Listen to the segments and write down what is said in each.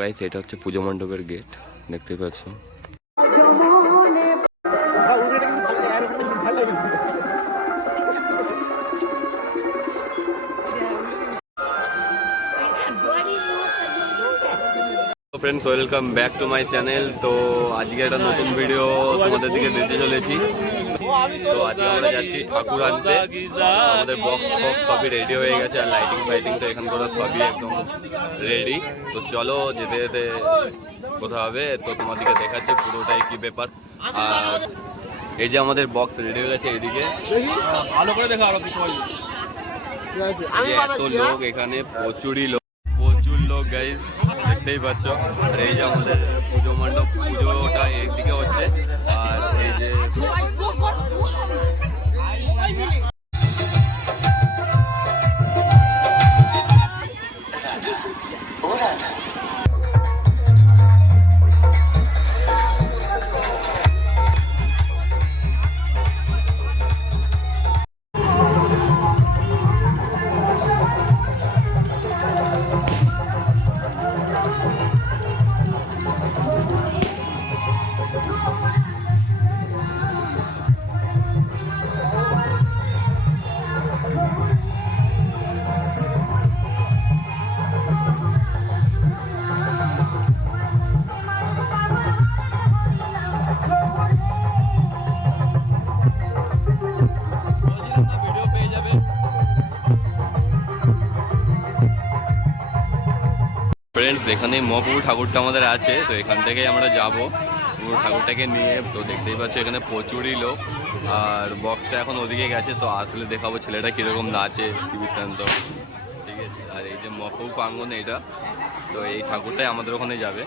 Guys এটা হচ্ছে পুজো মণ্ডপের গেট, দেখতেই পাচ্ছ। Friends, welcome back to my channel. তো আজকে একটা নতুন ভিডিও তোমাদের দিকে দিতে চলেছি। তো আজকে আমরা যাচ্ছি ঠাকুর আনতে। আমাদের বক্স সবই রেডি হয়ে গেছে, আর লাইটিং ফাইটিং তো এখানকার সবই একদম রেডি। তো চলো যেতে যেতে কোথাও হবে তো তোমাদেরকে দেখাচ্ছে পুরোটাই কি ব্যাপার। আর এই যে আমাদের বক্স রেডি হয়ে গেছে, এইদিকে ভালো করে দেখা আরো কিছু এত লোক এখানে, প্রচুর লোক গাইস, দেখতেই পাচ্ছ। আর এই যে আমাদের পুজো মণ্ডপ, পুজোটা এইদিকে হচ্ছে। আর এই যে ফ্রেন্ডস, এখানে মহাপুর ঠাকুরটা আমাদের আছে, তো এখান থেকেই আমরা যাব পুরো ঠাকুরটাকে নিয়ে। তো দেখতেই পাচ্ছ এখানে প্রচুরই লোক, আর বক্সটা এখন ওদিকে গেছে, তো আসলে দেখাবো ছেলেটা কীরকম নাচে, কি বৃত্তান্ত। ঠিক আছে, আর এই যে মহাপুর প্রাঙ্গণ এইটা, তো এই ঠাকুরটাই আমাদের ওখানে যাবে।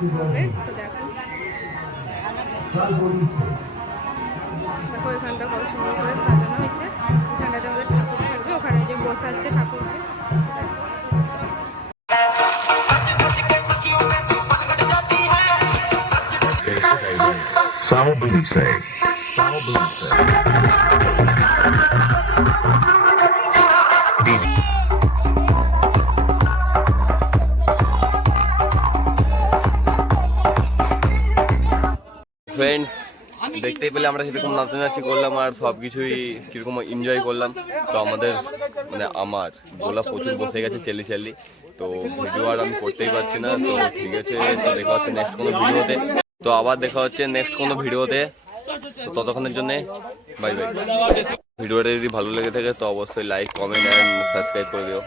দেখা হবে। তো দেখো এখানটা কত সুন্দর করে সাজানো হয়েছে। এখানটাতে আমাদের ঠাকুর থাকবে, ওখানে যে বসাচ্ছে ঠাকুরকে। ফ্রেন্ডস, দেখতেই পেলে আমরা সেরকম নাচানাচি করলাম আর সব কিছুই কীরকম এনজয় করলাম। তো আমাদের মানে আমার গোলা প্রচুর বসে গেছে চেলি, তো ভিডিও আর আমি করতেই পারছি না। তো ঠিক আছে, তো দেখা হচ্ছে নেক্সট কোনো ভিডিওতে। তো আবার দেখা হচ্ছে নেক্সট কোনো ভিডিওতে। তো ততক্ষণের জন্যে বাই বাই। ভিডিওটা যদি ভালো লেগে থাকে তো অবশ্যই লাইক, কমেন্ট অ্যান্ড সাবস্ক্রাইব করে দিও।